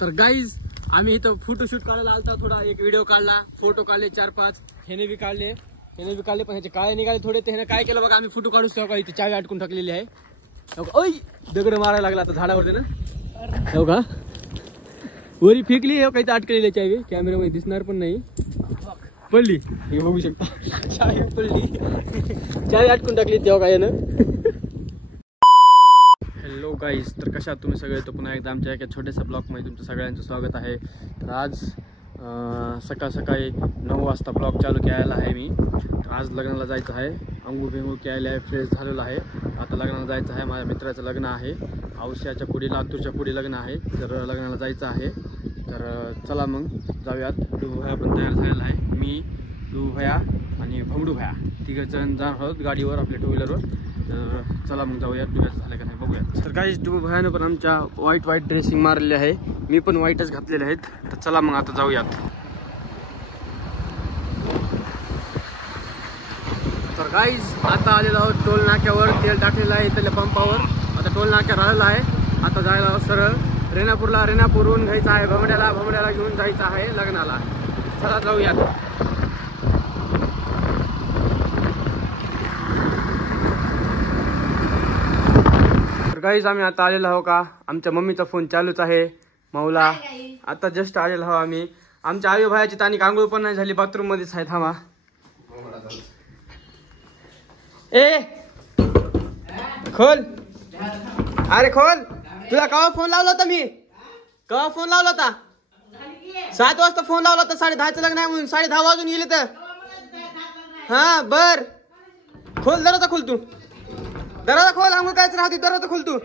तर गाईज आम्ही इथं फोटोशूट काढायला आलता, थोडा एक व्हिडिओ काढला, फोटो काढले 4-5, ह्याने बी काढले पण ह्याचे काळे निघाले थोडे. त्याने काय केलं बघा, आम्ही फोटो काढूच तेव्हा इथे चावी अटकून टाकलेली आहे. ओय दगड मारायला लागला आता झाडावरती ना, हो का वरी फेकली हे काही अटकलेली चावी, कॅमेरामध्ये दिसणार पण नाही. पडली हे बघू शकता, चावी पडली, चावी अटकून टाकली तेव्हा काय ना. हॅलो गाईज, तर कशा आहात तुम्ही सगळे? तर पुन्हा एकदा आमच्या एका छोट्याशा ब्लॉगमध्ये तुमचं सगळ्यांचं स्वागत आहे. तर आज सकाळी 9 वाजता ब्लॉग चालू केलेला आहे मी. तर आज लग्नाला जायचं आहे, अंघोळ बिंगूळ केलेलं आहे, फ्रेश झालेलं आहे. आता लग्नाला जायचं आहे, माझ्या मित्राचं लग्न आहे, औस्याच्या पुढे लातूरच्या पुढे लग्न आहे. तर लग्नाला जायचं आहे. तर चला मग जाऊयात. डुबू भया पण तयार झालेला आहे, मी डुबू भया आणि भमडू भया तिघंजण जाणार आहोत गाडीवर, आपल्या 2 व्हीलरवर. तर चला मग जाऊयात, डुब्याचं झालं का नाही बघूयात. तर काही डुबू भयानं पण आमच्या व्हाईट ड्रेसिंग मारलेली आहे, मी पण व्हाईटच घातलेले आहेत. तर चला मग आता जाऊयात. तर गाईज आता आलेलो आहोत टोल नाक्यावर, तेल टाकलेलं आहे इथल्या पंपावर. आता टोल नाक्या राहिलेला आहे, आता जायला सरळ रेणापूरला, रेणापूरहून घ्यायचं आहे भमड्याला घेऊन जायचं आहे लग्नाला. चला जाऊयात. तर गाईज आम्ही आता आलेलो आहो का, आमच्या मम्मीचा फोन चालूच आहे मौला. आता जस्ट आलेलो आहो आम्ही. आमच्या आई भायाची तानी आंघोळ पण नाही झाली, बाथरूम मध्येच आहे. थांबा ए खोल, अरे खोल. तुला केव्हा फोन लावला होता मी? केव्हा फोन लावला होता? 7 वाजता फोन लावला होता, 10:30चं लग्न आहे म्हणून. 10:30 वाजून गेले तर हा बर. खोल दरवाजा, खोल तू दरवाजा खोल, आंघोळ करायचं राहते. दरवाजा खोल, तू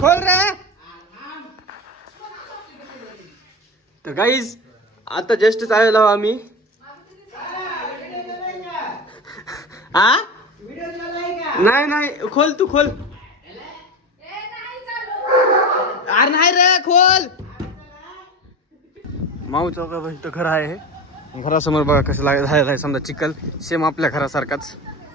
खोल रे. तर गाईज आता जस्ट आलेलो आम्ही. हा नाही खोल, तू खोल. अरे नाही रे, खोल. माऊ चौका इथं घर आहे, घरासमोर बघा कसं झालेलं आहे. समजा चिखल सेम आपल्या घरासारखाच,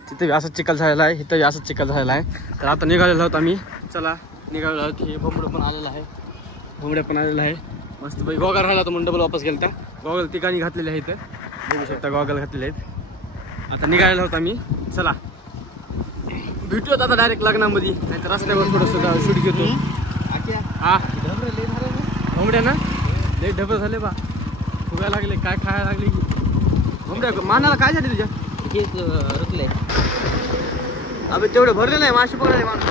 तिथे असंच चिखल झालेला आहे, इथं असंच चिखल झालेला आहे. तर आता निघालेलो आहोत आम्ही. चला निघालेलो आहोत. हे भोमडं पण आलेलं आहे, भोमड्या पण आलेलं आहे. मस्त बाई गॉगल राहिला तर म्हणून डबल वापस गेलता. गॉगल ठिकाणी घातलेले आहेत, बघू शकता गॉगल घातलेले आहेत. आता निघालेलो आहोत आम्ही. चला भेटूयात आता डायरेक्ट लग्नामध्ये, नाही तर रस्त्यावर थोडंसं शूट घेतो. हा भोमड्या ना लई ढबळ झाले बा, फुगायला लागले, काय खायला लागले भोमड्या. मानाला काय झाले तुझ्या? रुतले अबे, तेवढं भरले नाही, मासे पकडायला माणूस.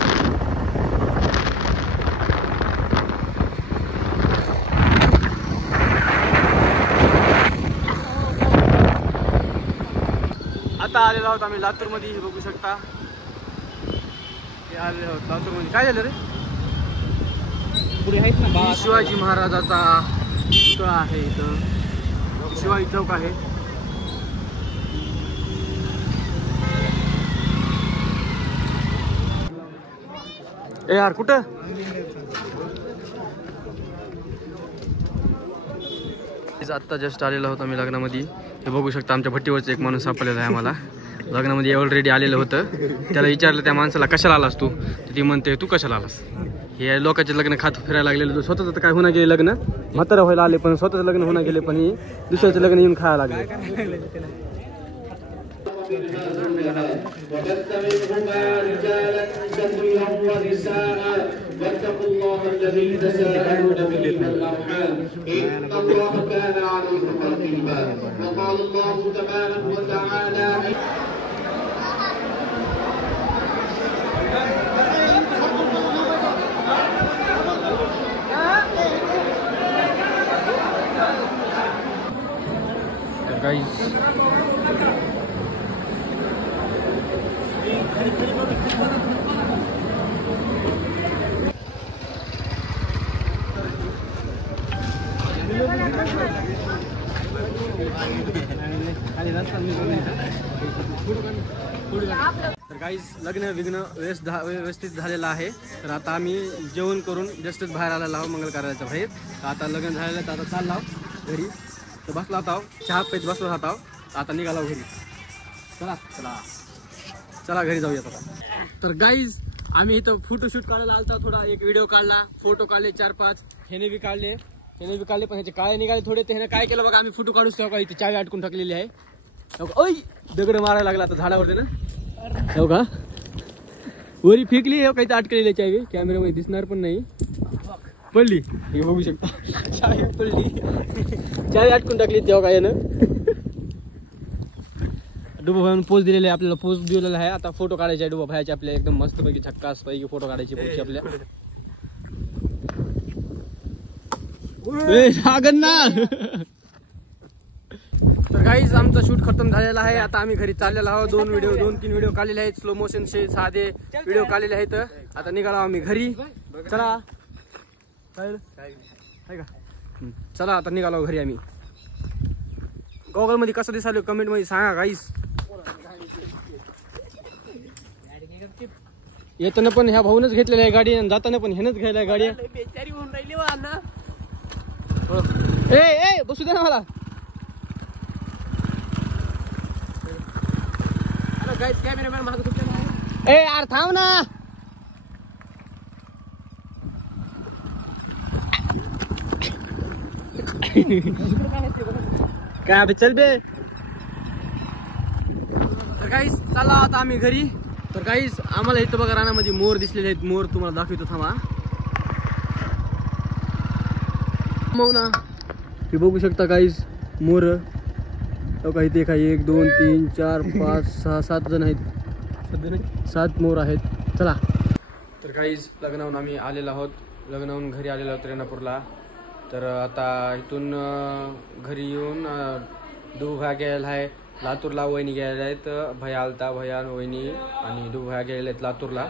आता आलेलो आहोत आम्ही लातूरमध्ये, हे बघू शकता. आलेलो आहोत लातूरमध्ये. काय झालं रे? पुढे आहेत ना शिवाजी महाराजाचा पुतळा आहे इथं, शिवाजी चौक आहे. ए यार कुठं? आत्ता जस्ट आलेला होता मी लग्नामध्ये. हे बघू शकता आमच्या भट्टीवरचं एक माणूस सापडलेला आहे आम्हाला. लग्नामध्ये ऑलरेडी आलेलं होतं. त्याला विचारलं त्या माणसाला, कशाला आलास तू? तर ती म्हणते, तू कशाला आलास? हे लोकांचे लग्न खात फिरायला लागलेलं. स्वतःच तर काय होणार गेले लग्न, म्हातारा व्हायला आले पण स्वतःच लग्न होणार गेले, पण हे दुसऱ्याचं लग्न येऊन खायला लागले. तर गाईज लग्न व्यवस्थित झालेलं आहे. तर आता आम्ही जेवण करून जस्टच बाहेर आलेलो आहोत मंगल कार्याच्या बाहेर. तर आता लग्न झालेलं, तर आता चाललो घरी. तर बसला होता, चहा पेत बसला होता, आता निघाला घरी. चला चला चला घरी जाऊयात आता. तर गाईज आम्ही इथं फोटोशूट काढायला आलता, थोडा एक व्हिडिओ काढला, फोटो काढले 4-5, ह्याने बी काढले. त्याने बी काढले पण ह्याचे काळे निघाले थोडे. त्याने काय केलं बघा, आम्ही फोटो काढूच का इथे चावी अटकून टाकलेली आहे. ओय दगड मारायला लागला आता झाडावरती ना. हो का वरी फेकली हे काही अटकलेली चावी, कॅमेरामध्ये दिसणार पण नाही. पडली हे बघू शकता, चावी पडली, चावी अटकून टाकली तेव्हा काय ना. डुबा भाई पोज दिलेले आहे आपल्याला, पोज दिलेला आहे. आता फोटो काढायचे डुबा भाईचे आपल्या एकदम मस्त पैकी झक्कास पैकी फोटो काढायचे पुढची आपल्या. तर गाईज आमचा शूट खतम झालेला आहे. आता आम्ही घरी चाललेला आहोत. 2-3 व्हिडिओ काढलेले आहेत, स्लो मोशनचे साधे व्हिडिओ काढलेले आहेत. आता निघालो आम्ही घरी. चला का चला आता निघालो घरी आम्ही. गॉगल मध्ये कसं दिसालो कमेंट मध्ये सांगा गाईस. येताना पण ह्या भाऊनच घेतलेली आहे गाडी आणि जाताना पण ह्यानच घ्यायला गाडी. बेचारी होऊन राहिली ए बसू दे ना मला. कॅमेरामॅन माझं ए यार थांब ना. काय अबे चल बे. तर काहीच चालला आता आम्ही घरी. तर काहीच आम्हाला इथं बघा रानामध्ये मोर दिसलेले आहेत. मोर तुम्हाला दाखवतो थांबा. मग ना हे बघू शकता काहीच मोर. का इथे काही 1 2 3 4 5 6 7 जण आहेत. 7 मोर आहेत. चला तर काहीच लग्नाहून आम्ही आलेलो आहोत. लग्नाहून घरी आलेलो आहोत रेणापूरला. तर आता इथून घरी येऊन डुबा गेलेला आहे लातूरला. वहिनी गेलेल्या आहेत. भैया आलता, भैया वहिनी आणि डुबा गेलेले आहेत लातूरला.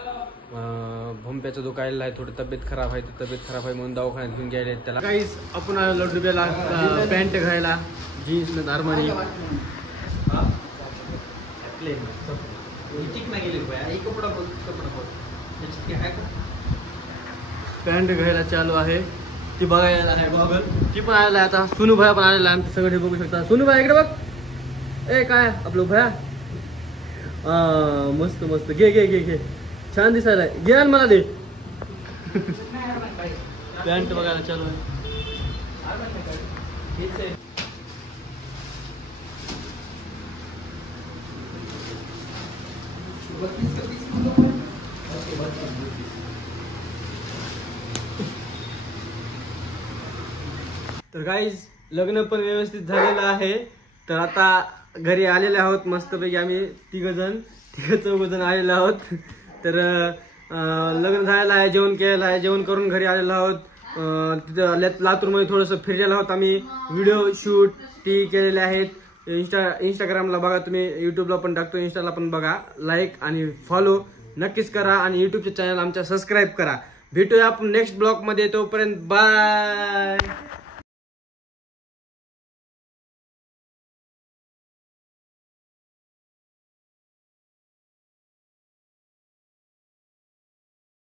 भोंप्याचं दुखायला आहे, थोडी तब्येत खराब आहे. तब्येत खराब आहे म्हणून दवाखान्यात घेऊन गेले आहेत त्याला. काहीच आपण आलो डुब्याला पॅन्ट घ्यायला, जीन्स आर्मरी. पॅन्ट घ्यायला चालू आहे. ती बघायला आहे गॉगल, ती पण आलेला आहे. आता सुनू भैया पण आलेला आहे. सगळे बघू शकता. सुनू भैया इकडे बघ. ए काय आपलं भैया. मस्त मस्त घे घे घे घे, छान दिसायला. घे आणि मला दे. पॅन्ट बघायला चालू आहे. तर गाईज लग्न पण व्यवस्थित झालेलं आहे. तर आता घरी आलेले आहोत मस्तपैकी आम्ही तिघ चौघ जण आलेले आहोत. तर लग्न झालेलं आहे, जेवण केलेलं आहे. जेवण करून घरी आलेलो आहोत. तिथं लातूरमध्ये थोडंसं फिरलेलो आहोत आम्ही. व्हिडिओ शूट ती केलेले आहेत. इंस्टाग्रामला बघा तुम्ही, युट्यूबला पण टाकतो, इंस्टाला पण बघा. लाईक आणि फॉलो नक्कीच करा आणि युट्यूबचे चॅनल आमच्या सबस्क्राईब करा. भेटूया आपण नेक्स्ट ब्लॉग मध्ये. तोपर्यंत बाय.